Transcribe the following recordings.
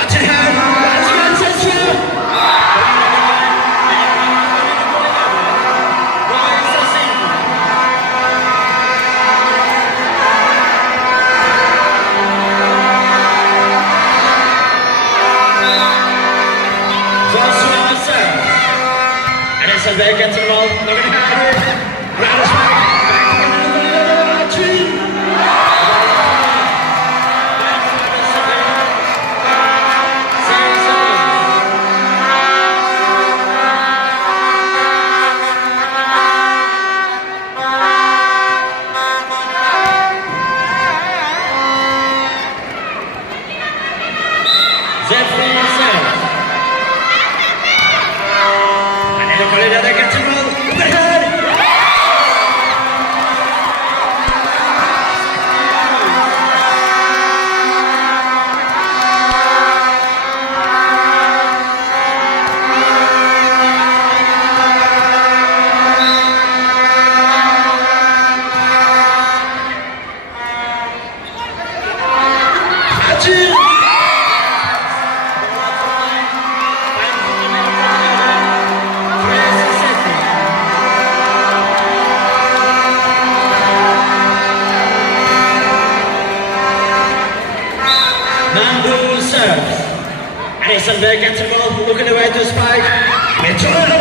Watch it out! Watch it out, Sasha! En wij kent hem al, nog een haar. Radeswijk, back to the tree. Nandu serves. Eisenberg gets involved, looking away to spike. Mitchell!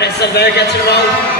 Eisenberg gets involved.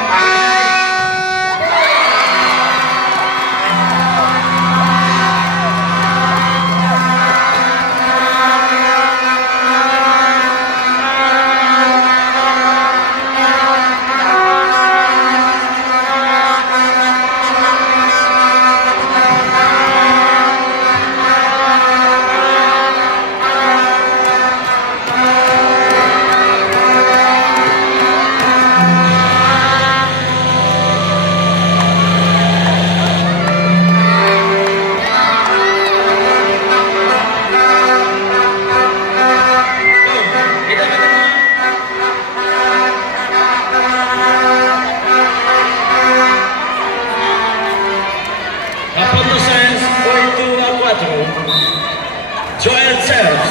Joel serves.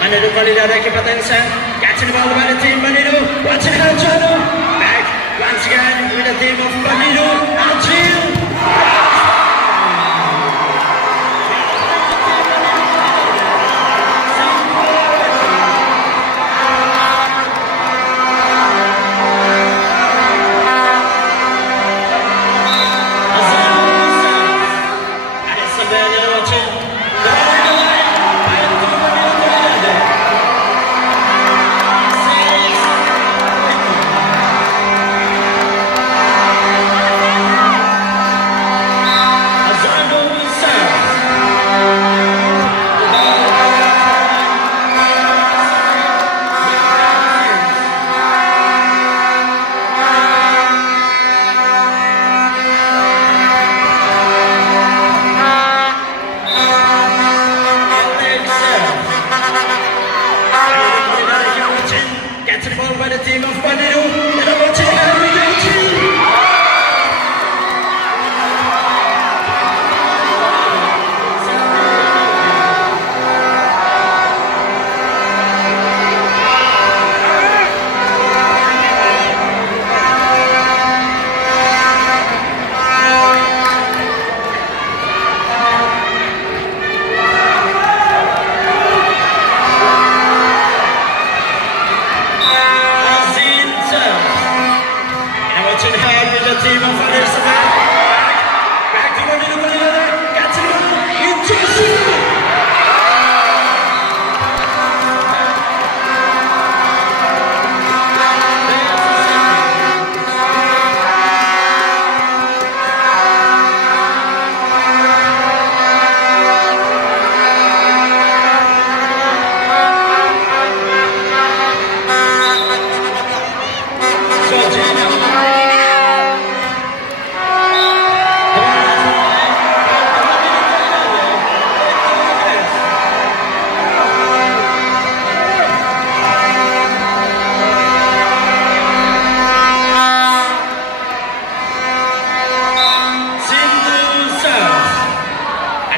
Manido Qualidad Equipatense. Catching the ball by the team. Manido. Watch it out, Joel. Back once again with the team of Manido. Algil.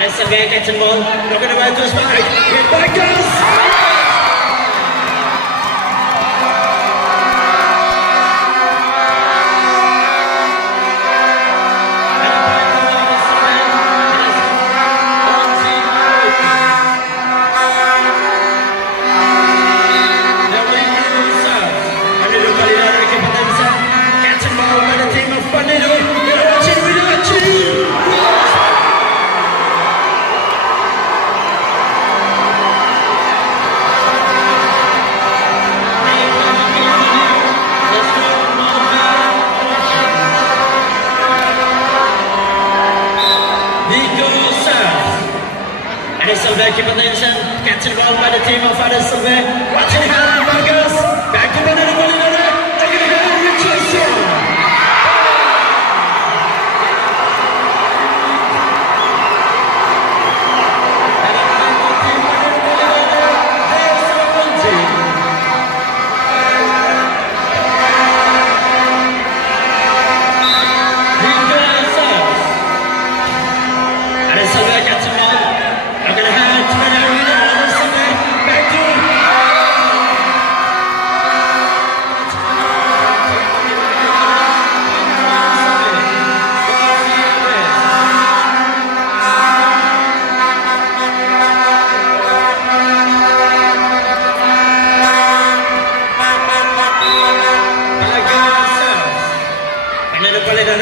SLV gets involved. Not going to go to his back. Hit by Gus. Silver keep attention, gets involved by the team of Faris Silver. Watching Harry Vargas, back to Banana Bolivara, they're going to go Richardson.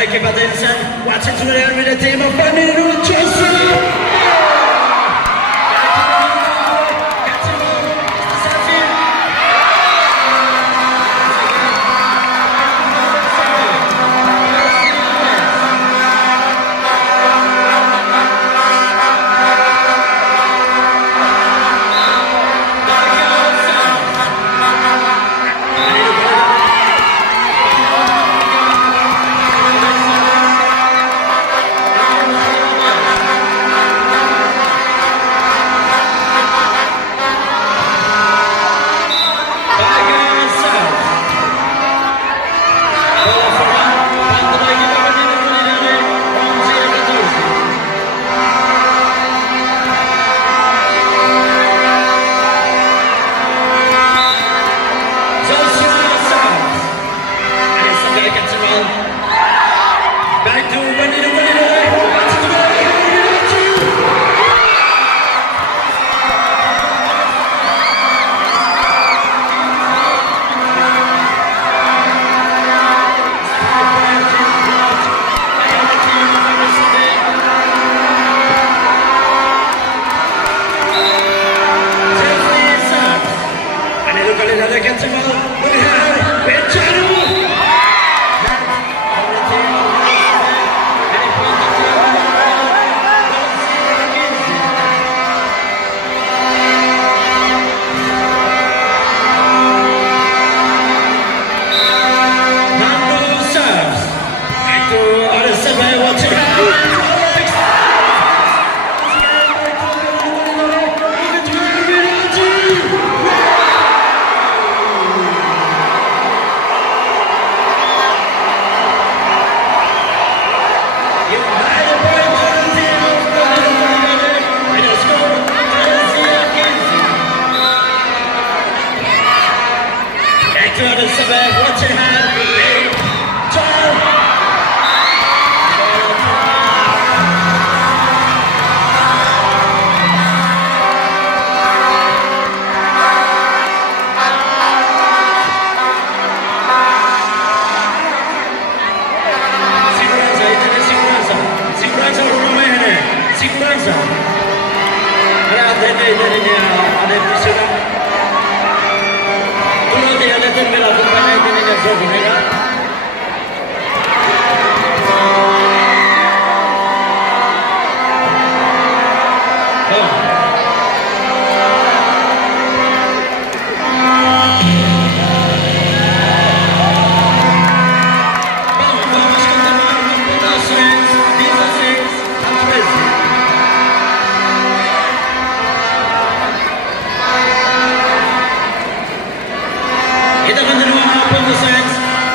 Keep attention, watching to the end with the team of Bandido Chelsea.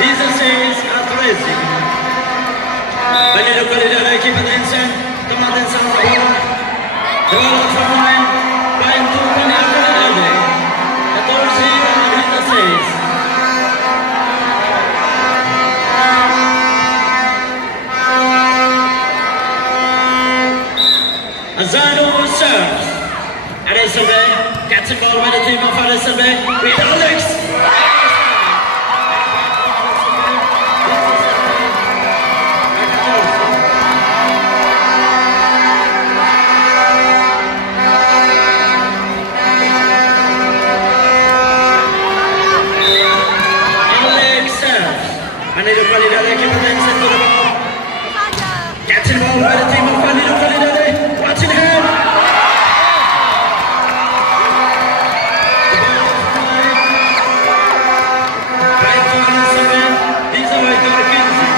He's a Azano serves. Alex gets involved by the team of Alex with Alex. Manilo Kalidale keep attention to the ball. Gets involved by the team of Manilo Kalidale. Watch it here. Right to Alex. These are right to McKinsey.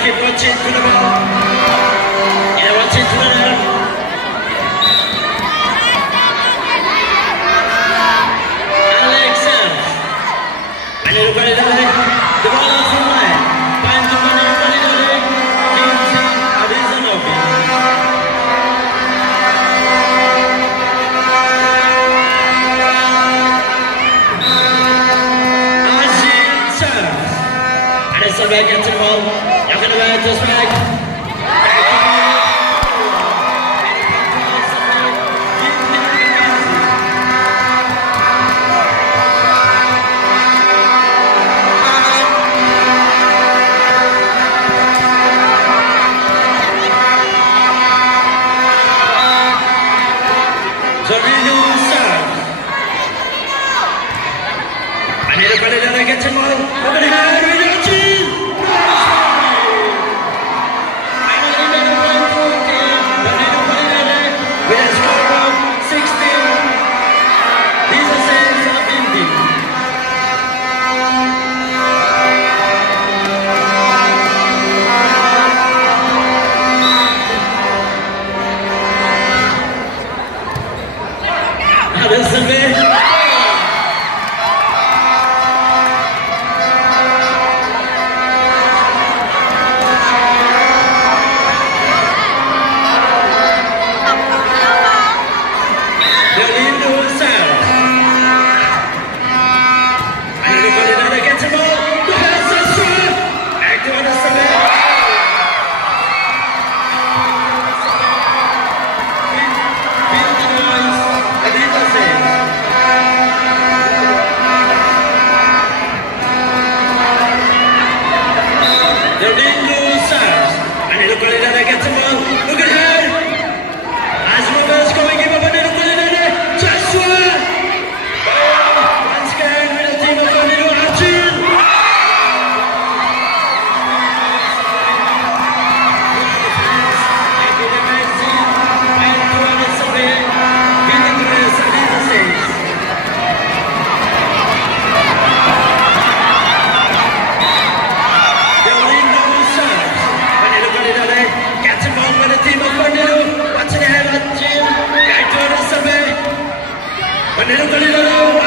Keep watching to the ball. Yeah, watching to the ball. Alex serves. Manilo Kalidale. The ball out from line. Time to Manilo Kalidale. Kimchi Adizanovi. Azin serves. Adizanovi gets involved. You're going to wear this back. Zorino serves. Manilo Kalidale gets involved. Over the head with Archie.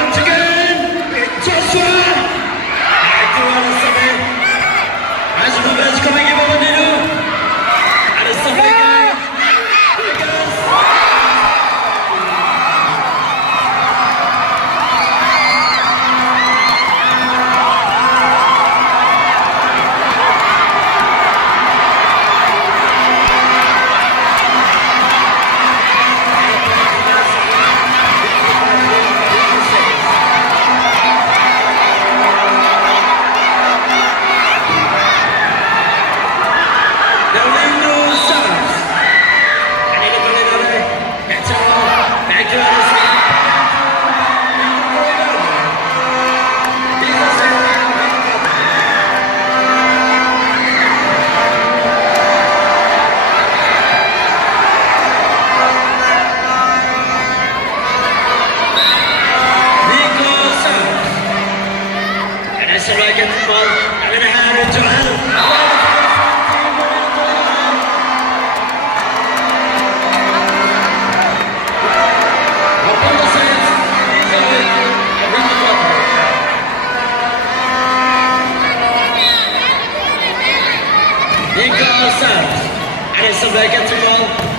Once again, Joshua. Back to Alasabe. As Rubens coming in over Nilu. Alasabe again. Silva gets the ball.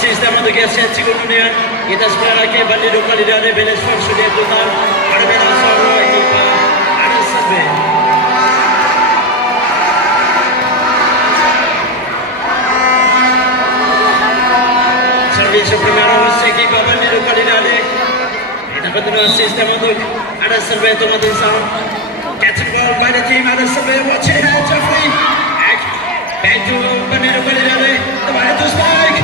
Sistema de geset sigurunian kita sebenarnya ke bandi dua kali dari beles force dia tutar ada belas orang ini ada sampai service primero segi bandi dua kali dari kita betul sistema untuk ada sampai tomatin sama catching ball by the team ada sampai watch it out Jeffrey back to bandi dua kali dari kembali to spike.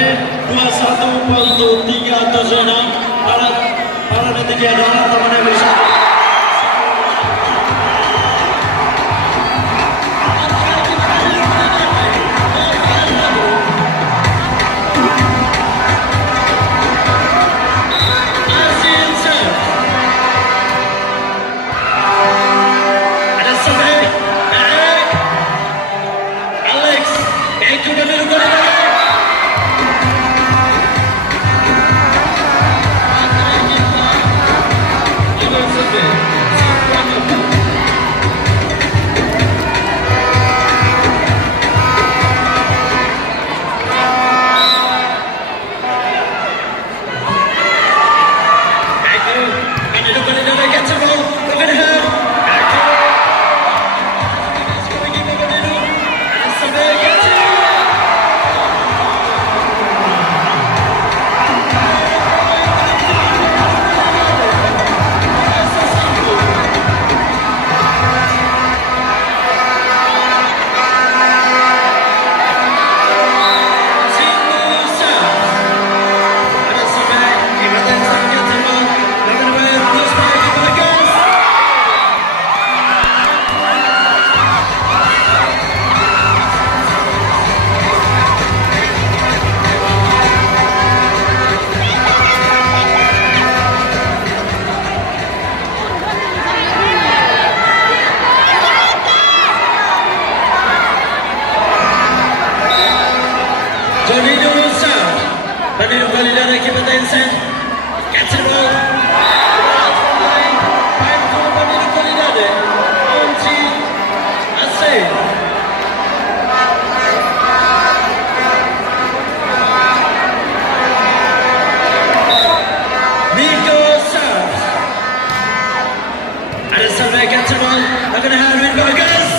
menit 21.376 para detik adalah teman yang bisa. Danilo Galileo equipo Tense, gets the ball. Back to Danilo Galileo. Onti Asay. Nico serves. Adesanya gets the ball. They're going to have it Vargas.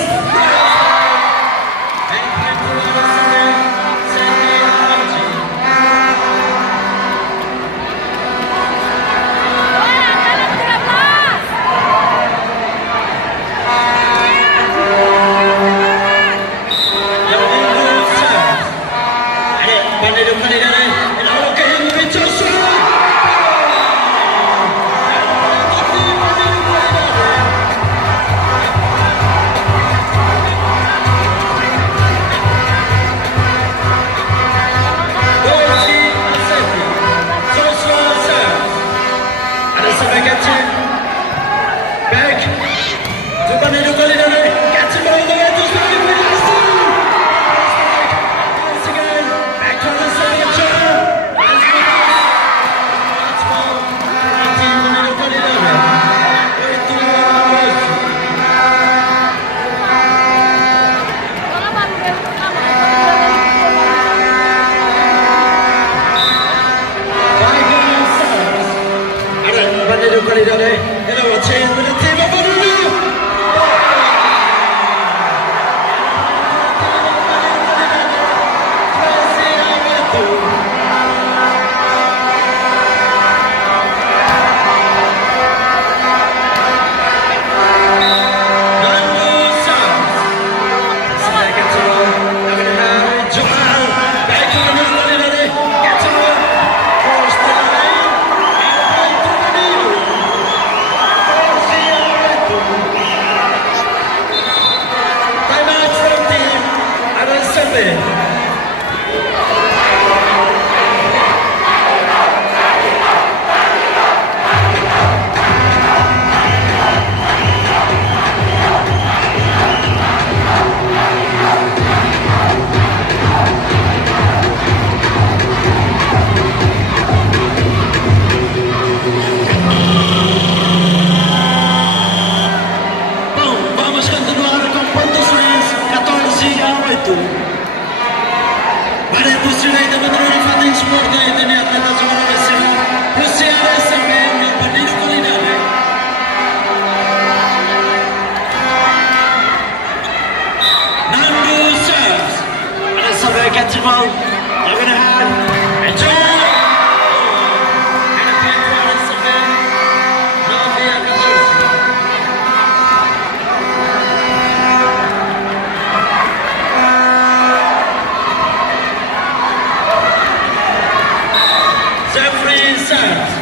serves.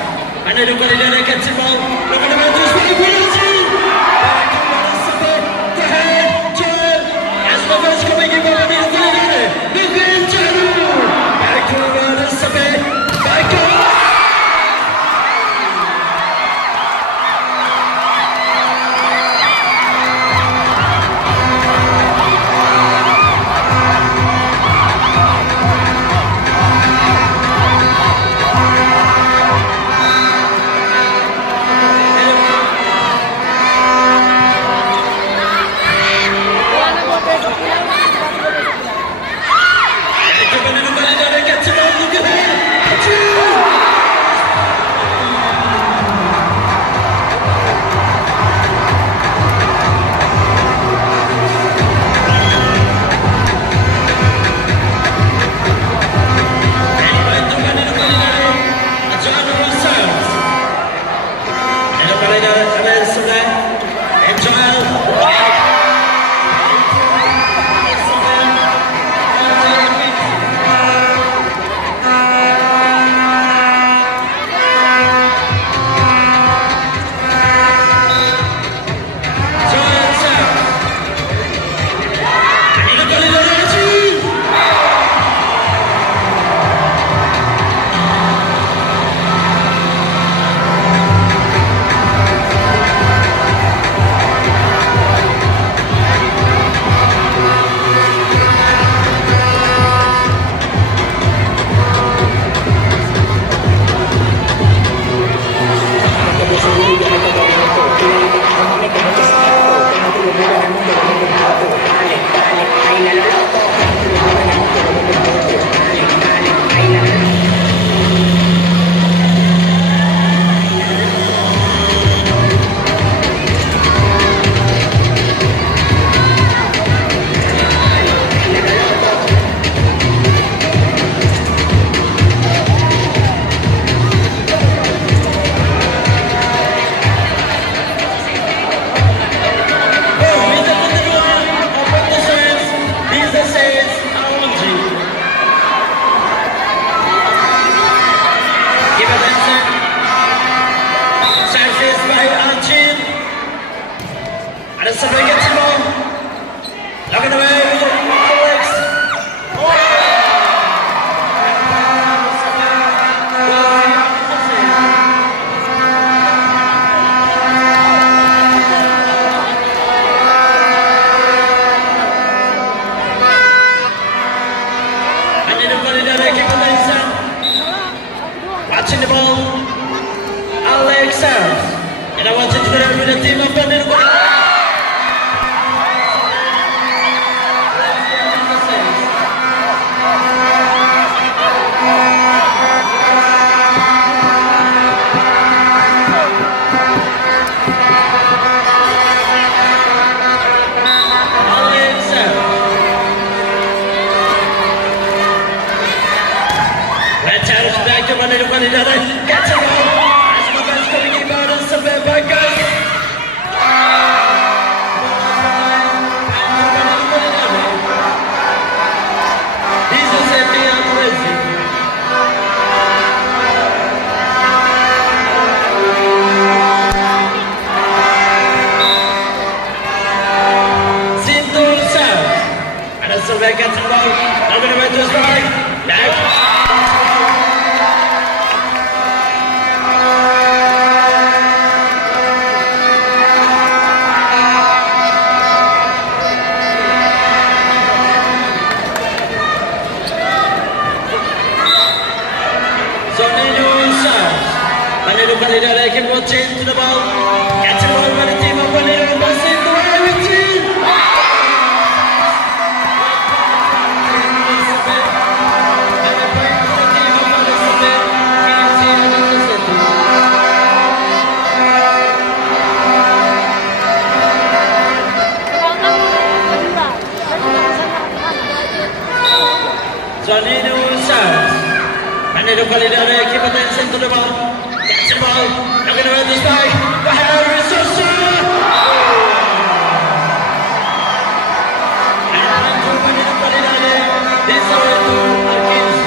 Manilo Calidare gets the ball. Look at the ball. Just one penalty. Back to Manassape. To head. Joel. As the first coming in. Manilo Calidare. Miguel Janu. Back to Manassape. Back to Somebody gets him on. Looking away with the legs. Watching the ball. Alex serves. And I want you to put with the team of Bandit. Back to Manilo Calidare. Gets it on. As the ball's coming in out of Sabah Bagas. He's a safety on Brazil. Sintul serves. And as Sabah gets it on. Now going to wait to strike. Back. Manilo Calidare can watch into the ball. Gets a ball by the team of Manilo. Bust into the routine. Zanino serves. Manilo Calidare keep attention to the ball. Gets the ball. Looking around this side. The Harry Sosa. And to Manilo Calidare. This way to Alkins.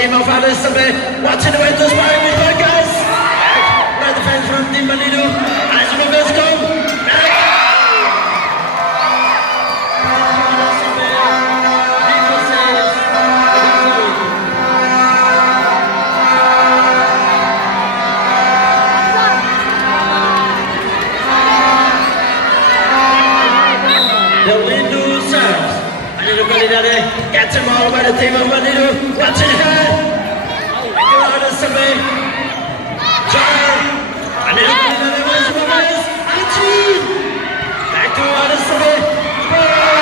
team of Addis Ababa. Watching the way to sparring with Vargas. By the fans from Team Banidu. As reverse come. The Lindu serves. And everybody there gets him all by the team of Banidu. Watching her. Addis Ababa. John. And everybody there was Vargas. Achi. Back to Addis Ababa.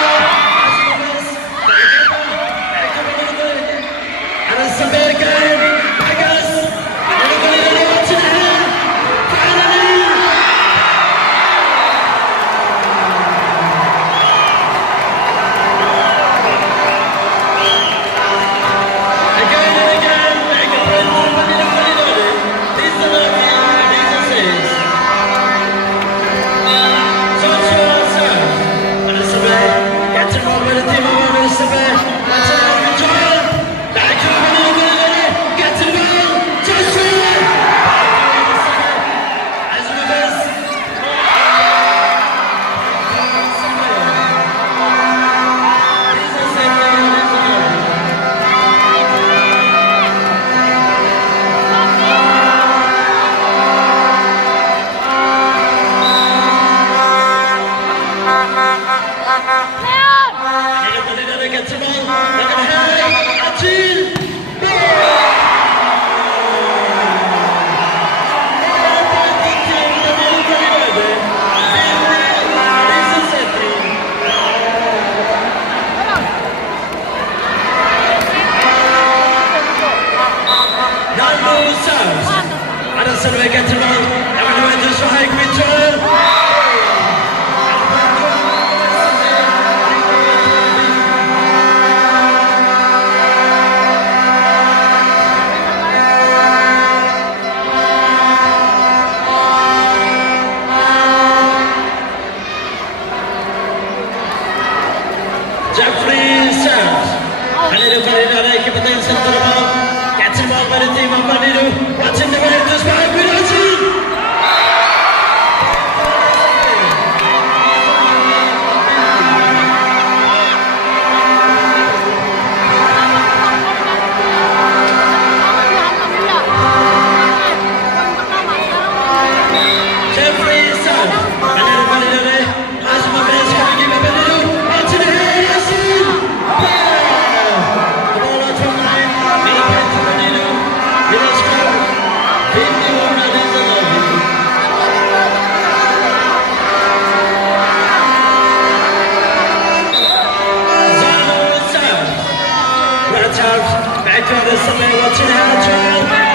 Addis Ababa again. Vargas. And everybody there watching her. Finally. Again and again, back and forth to Banidu. These are the these are six. Joshua serves. Addis Ababa gets him over the team of Addis Ababa. That's an out control. Back to Banidu. Gets him on. Joshua. As reverse. These are six. Everybody gets him on. Look at him. Achi. Nando serves. Addis Ababa gets him on. Everybody just like Mitchell. Jeffrey serves. And everybody there keep attention to the ball. Gets him on by the team of Banidu. Watching the way to spike with Achi. Jeffrey serves. And everybody there. As my best coming in Banidu. Watching the head. Yasin. The ball out from line. And a point to Banidu. It is scored. 51 Addis Ababa. Zano serves. Right out. Back to Addis Ababa. Watching her trial.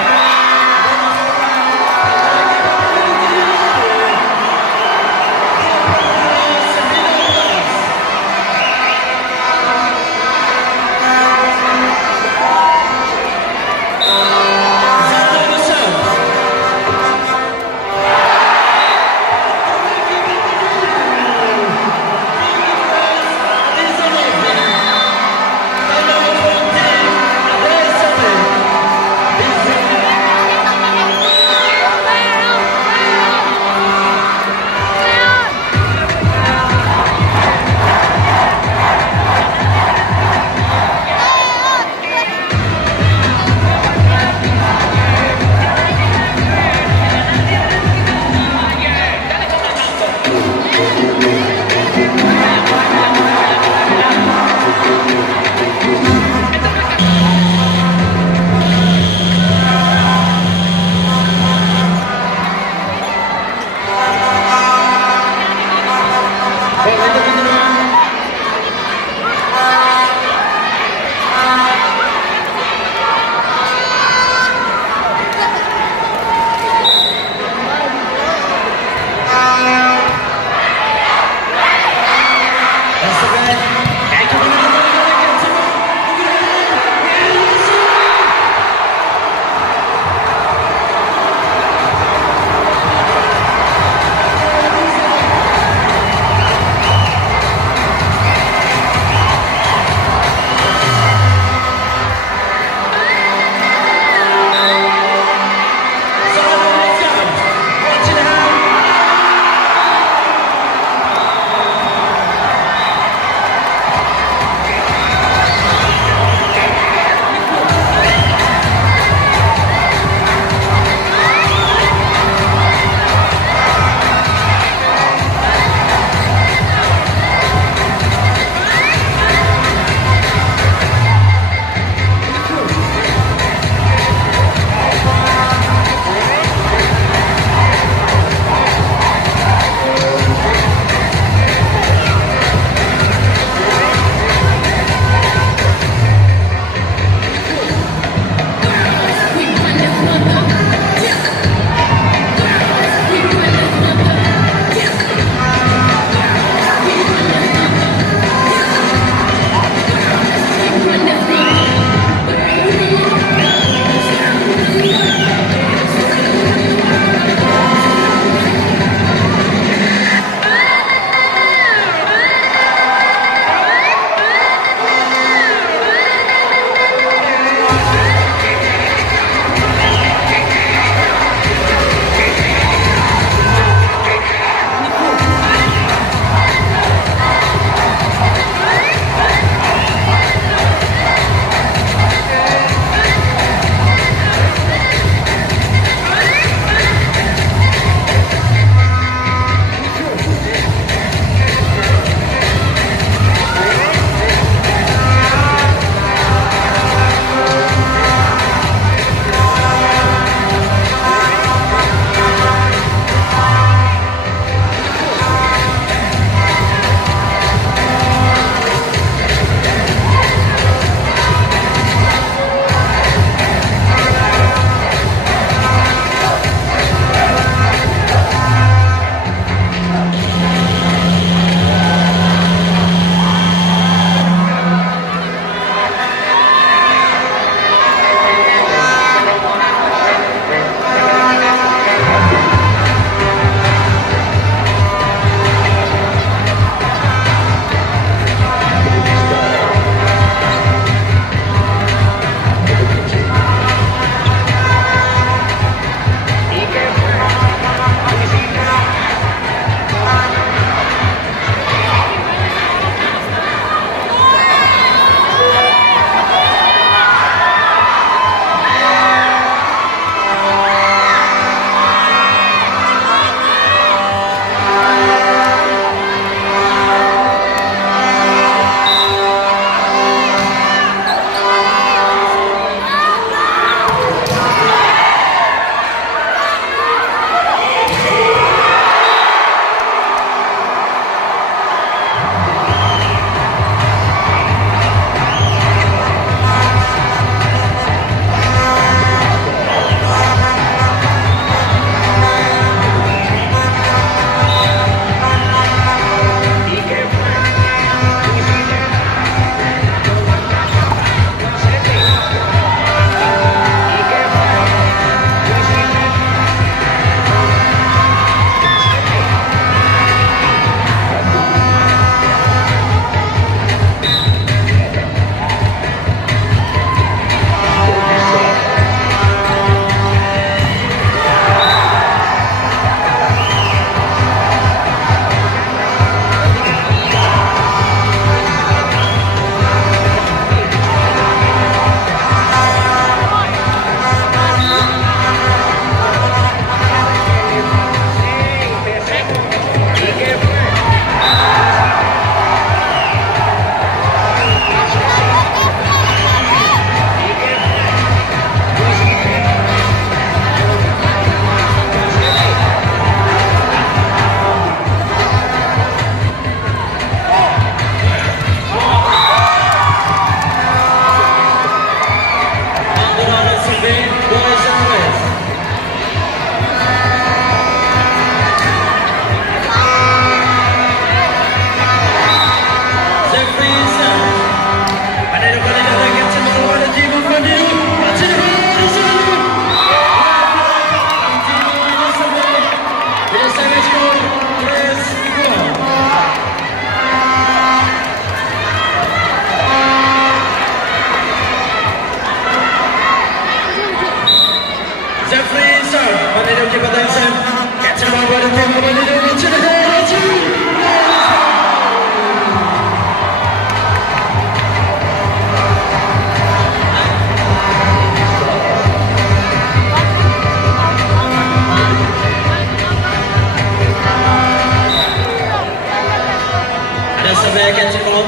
serbaya catching ball.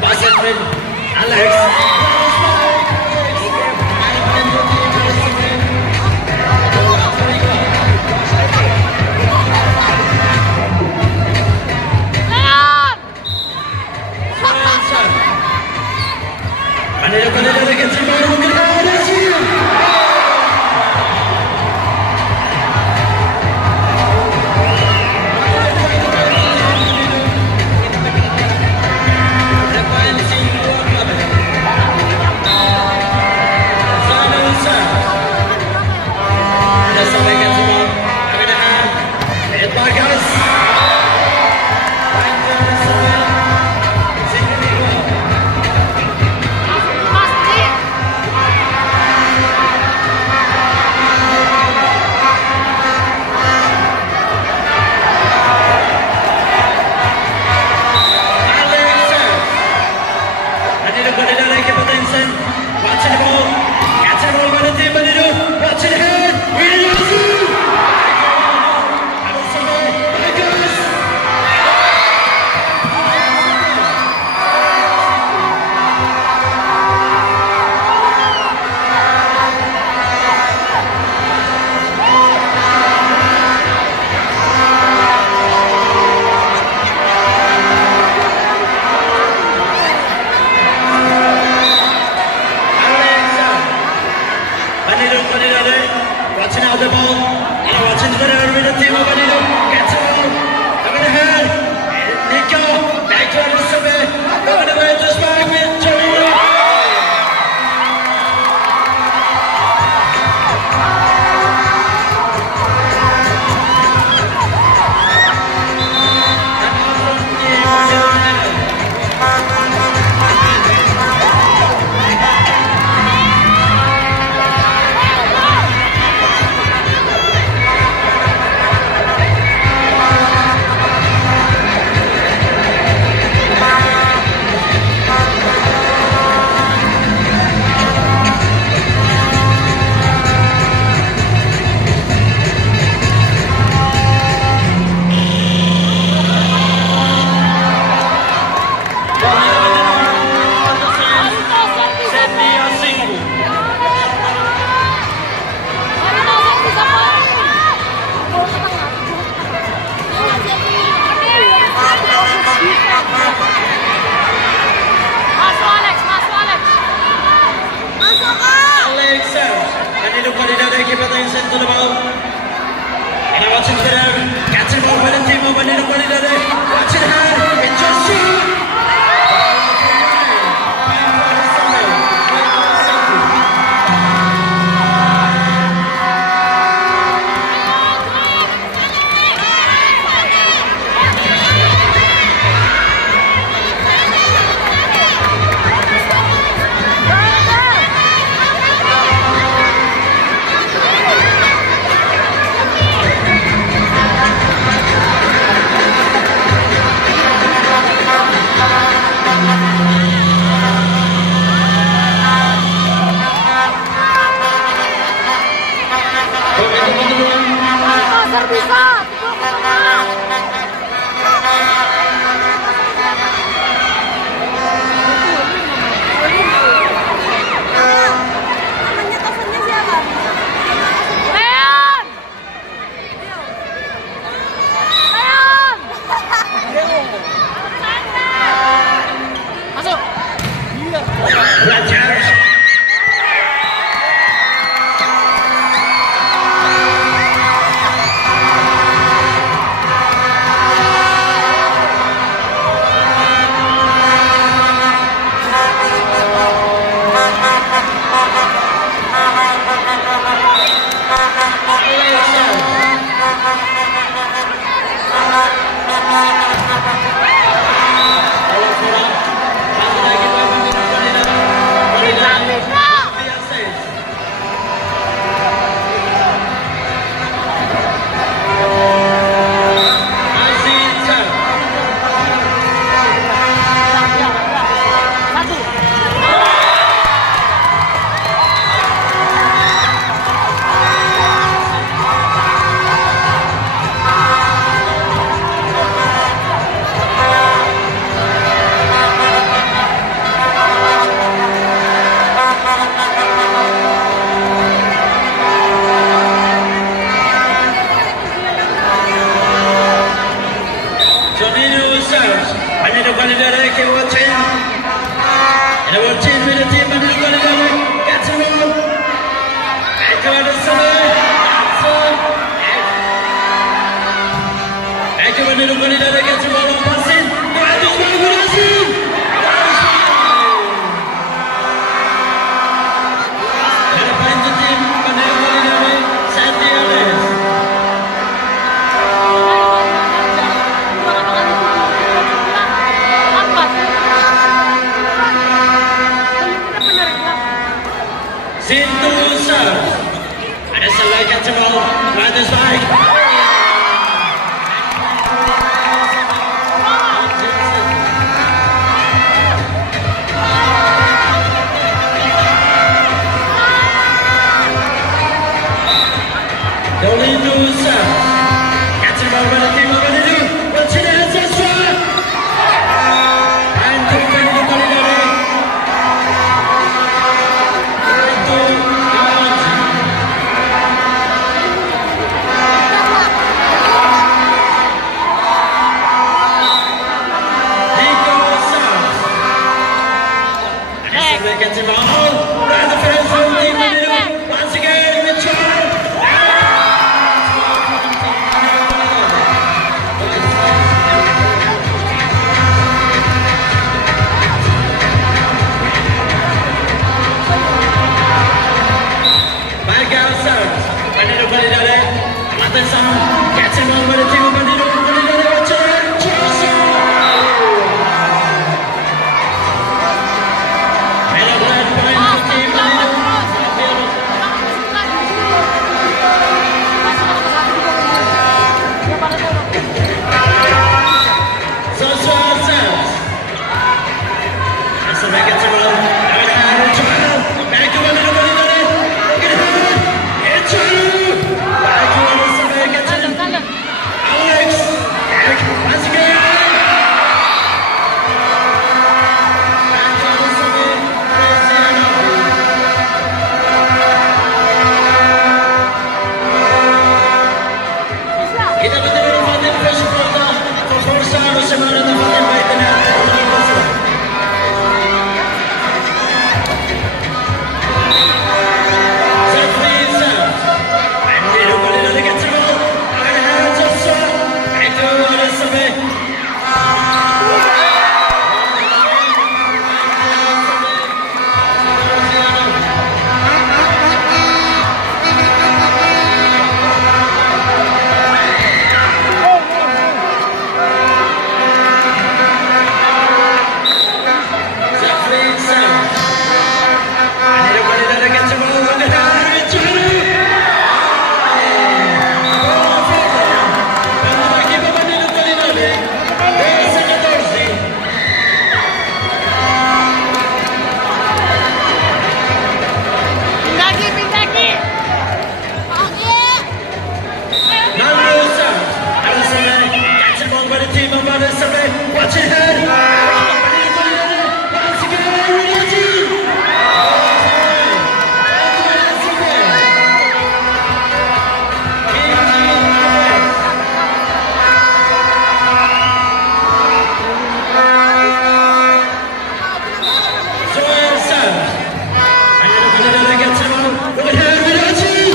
Passes with Alex. Kaneda catching ball mungkin ada sih. Watching out the ball, watching the with the team of Vanilo, gets the ball, over the head, Nico, back to the survey, over the way to Spark with Joey. To the ball. And I watch it there. Catching ball by the team of Vanilo Qualidade. Watch it here. It's just ekemen koridorda geçip bola passin. Muadis berhasil. Harapan tim pada koridorda Santi Alves. Sintu serve. Ada salah catch ball. Muadis baik. Dolindo serve. Catch ball pada tim Dolindo. Wacina Joshua. Bantu di koridor. Bantu Amonji. Nico serve. Ada salah catch ball. Pada defense tim Dolindo. Once again Mitchell. Michael serves. Bandero koridorda. Atenção. Catch ball pada tim Bandero koridorda. Wacina Joshua. Ada blood point untuk tim Bandero. Joshua serves. Ada salah catch ball. Ada Joel. Back to Bandero koridorda. Alex, once again. Kita bertemu Fatin Fashion Porta for forza bersama dengan Fatin baik dengan watch it head. Once again, Reggie. Joel serves. Bandero koridorda gets him out. Look at her, Reggie.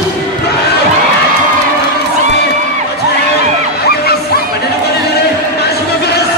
Watch it head. Bandero koridorda. Nice focus.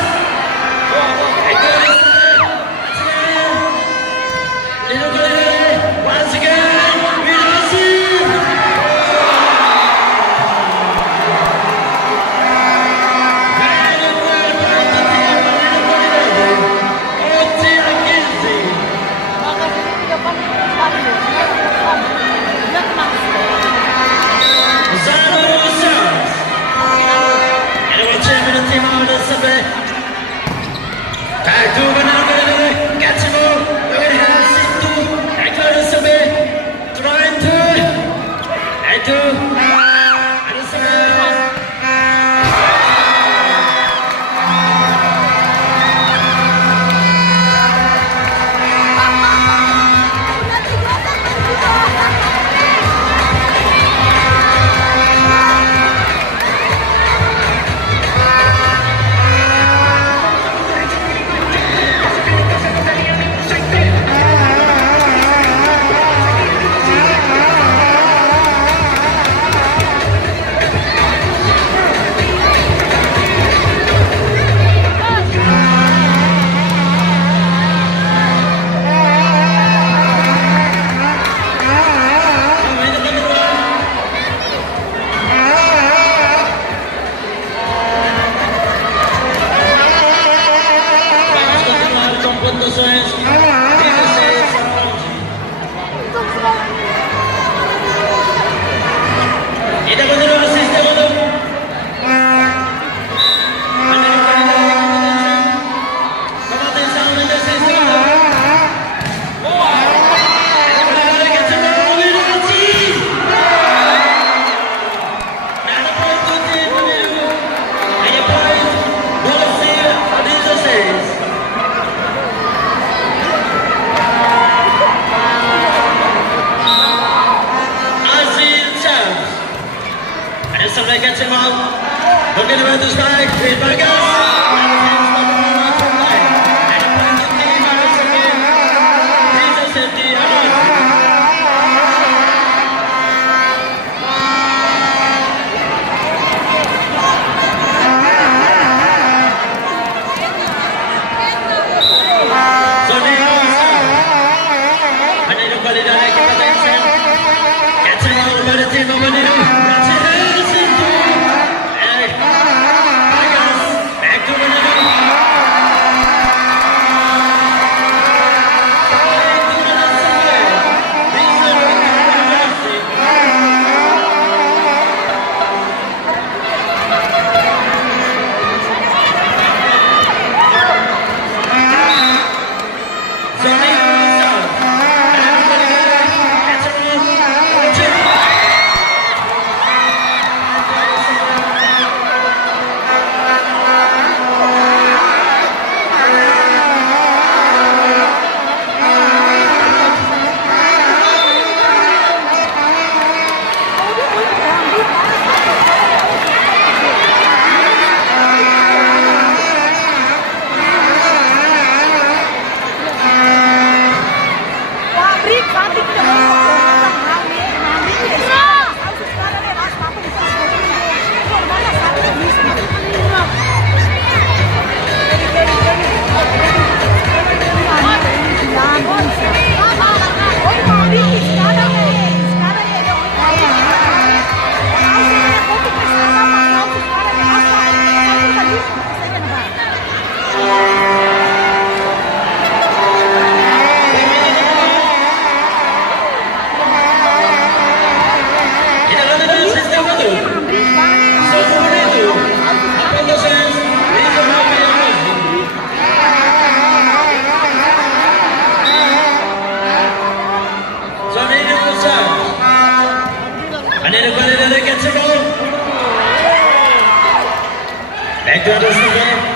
Looking about this back, here's Vargas. And a point to team, Ada Survey. Here's a safety, gets a goal. Back to Ada Survey.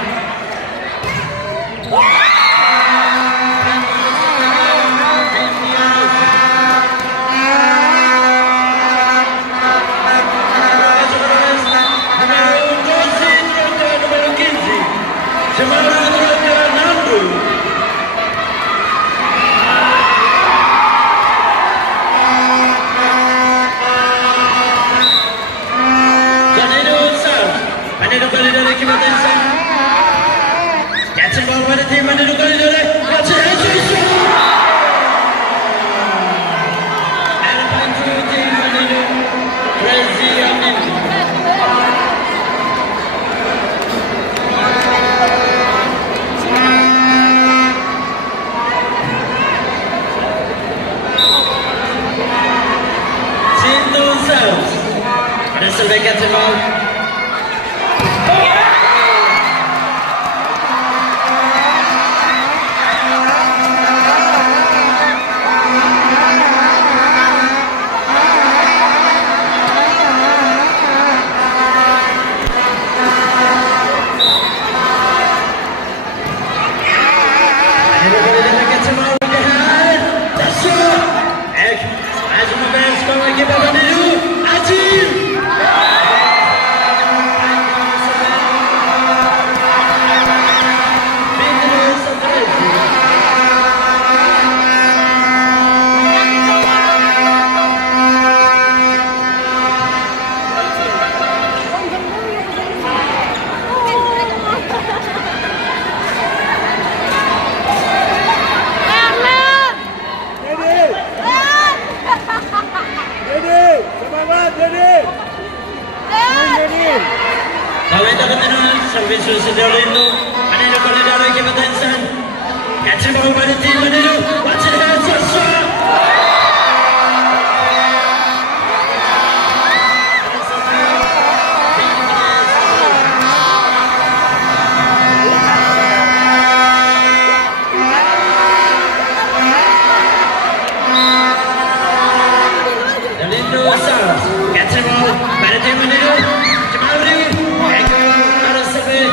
Ada Survey gets involved. Service sudah lalu. Ada kali dari kita Tensan. Catching ball by the team Manilu. Watch it out, Sasha. Dalindo Sars. Catching ball by the team Manilu. Jamal Manilu. Ada Survey.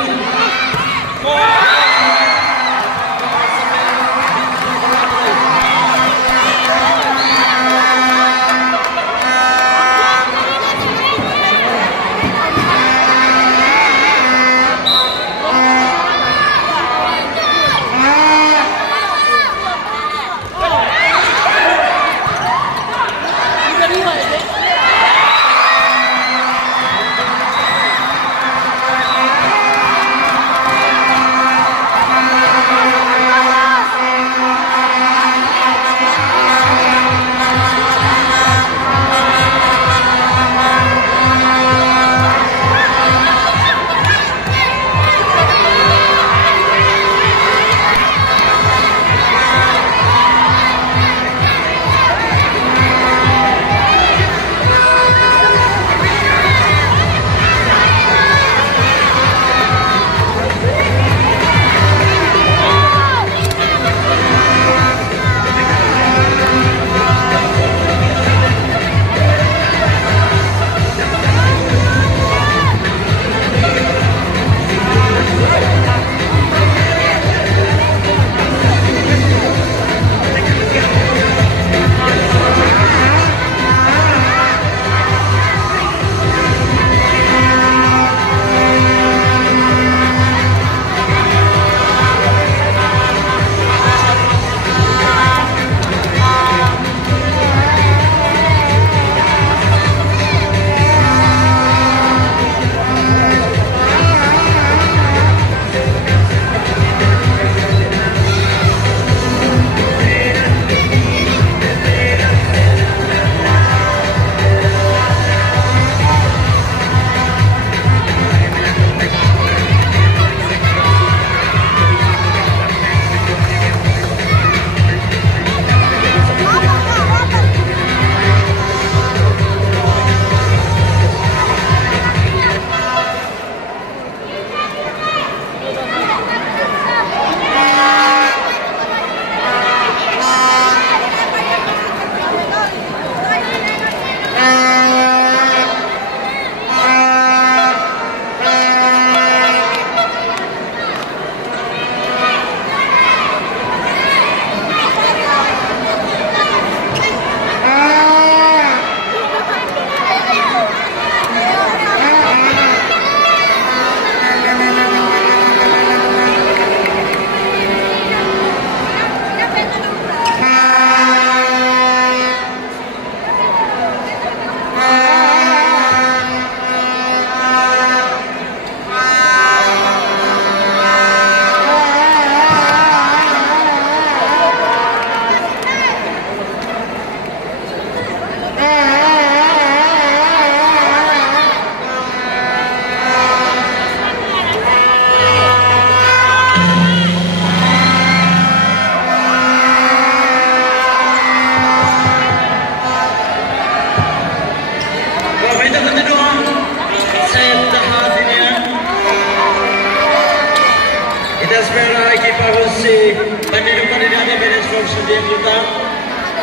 Diego Luta.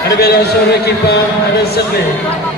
Ada bela suara kiper, ada survey.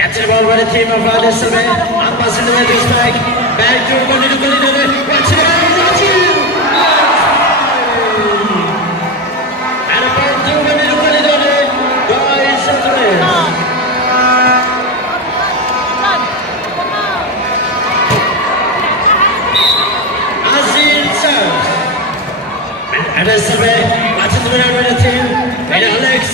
Catch the ball by the team of Adil Salve. I'm passing the way to strike. Back to Kolidu. Watch it out, watch it! And a ball to Kolidu. Guys, at the race. Azil serves. Adil Salve. Watching the way by the team. And Alex.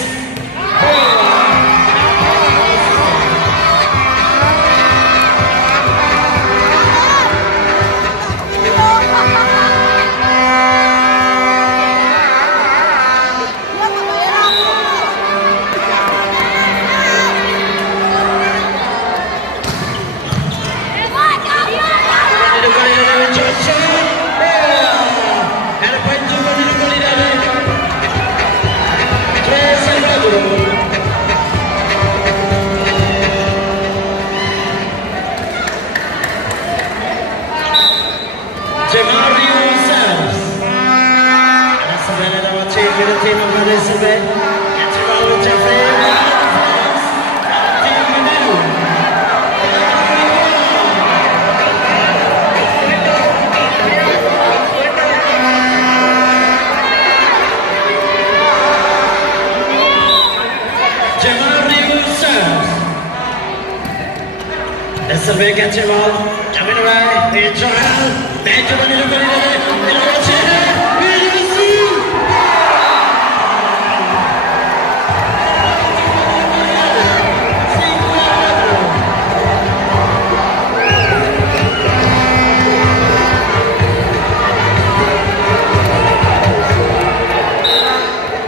Survey gets him out, jumping away, it's around, back to the middle, and watch it,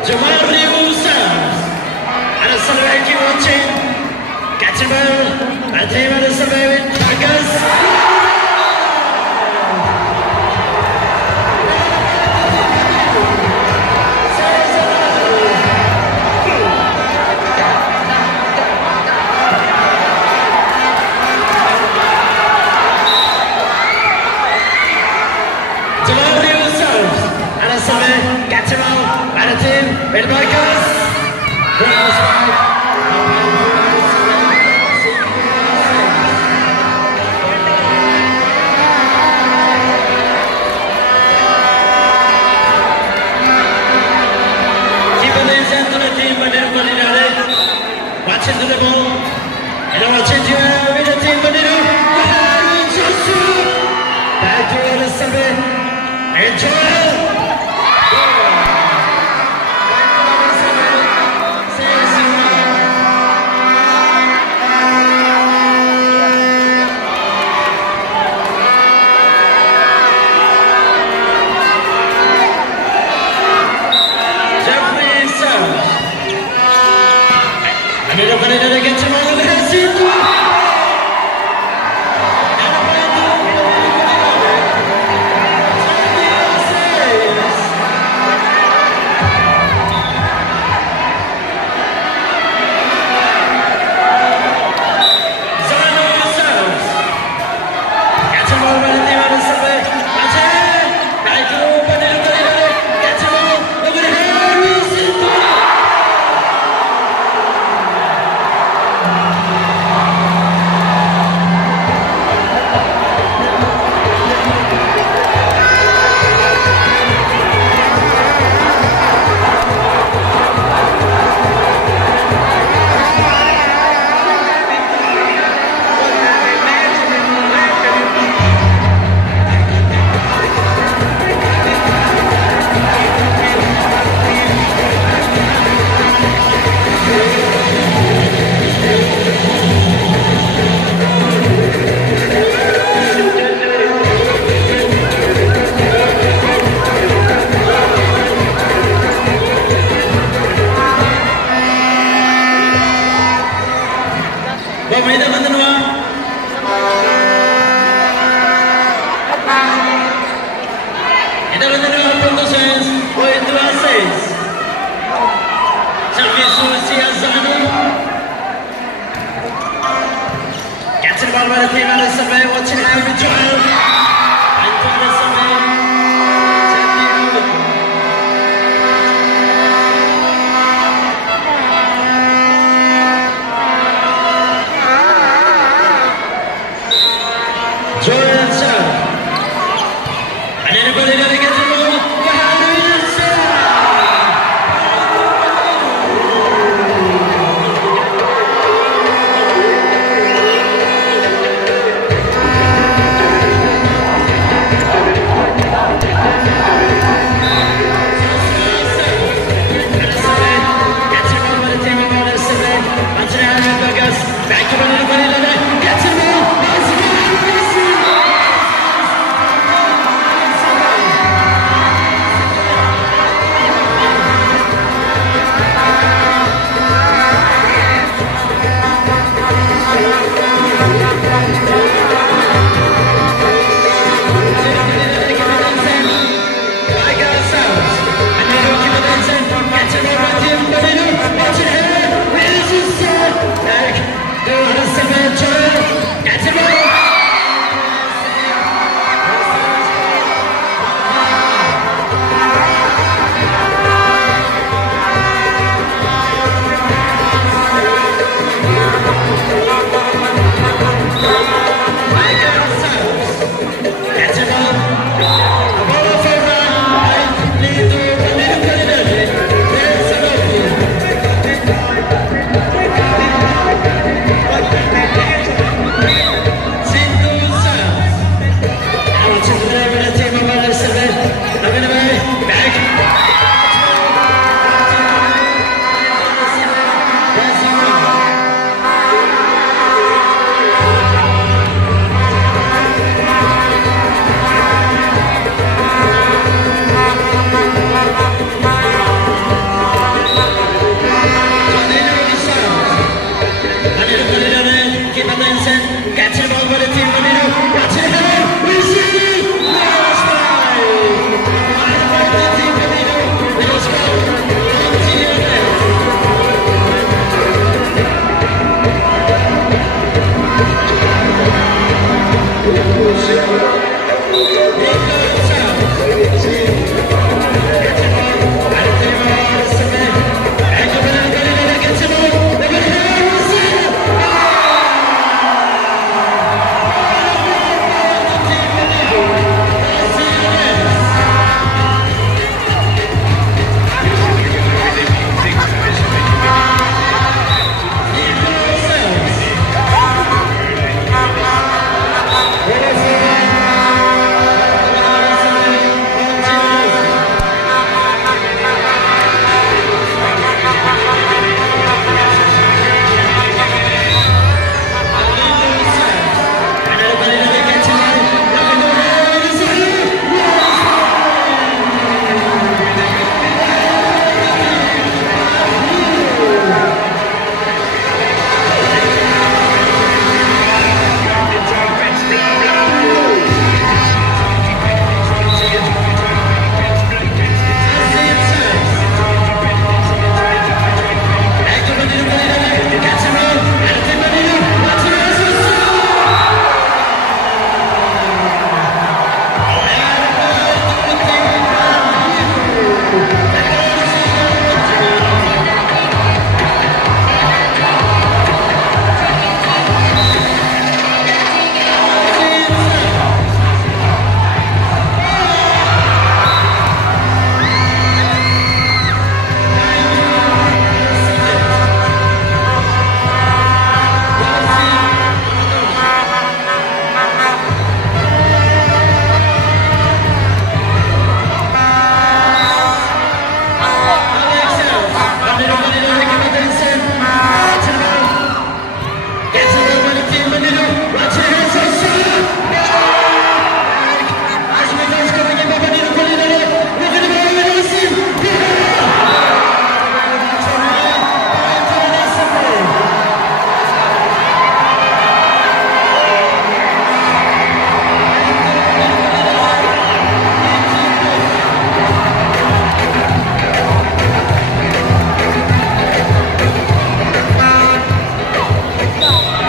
Jamal serves, and a survey keep watching, catch him out. I think it is a very Vargas. Jamal serves. And a seven gets him out. And a team with Vargas. Watch into the ball. And I watch into with the team. Back to the 7. And Joel. Jeffrey serves. Another penalty against him over the head. Pemerintah Banten Wang. Kita mendengar proses poin 2-6. Servis Rusia Zanu. Captain ball by the team on the survey. Watching how we Joel. And to the survey. Jordan Sun. And anybody that gets it wrong,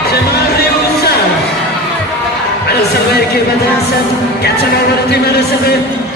Jamal Musa. Ada survey ke Madrasah. Catching over the Madrasah.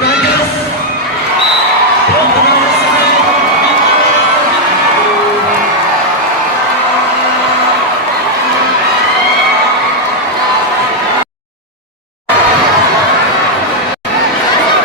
Bagus.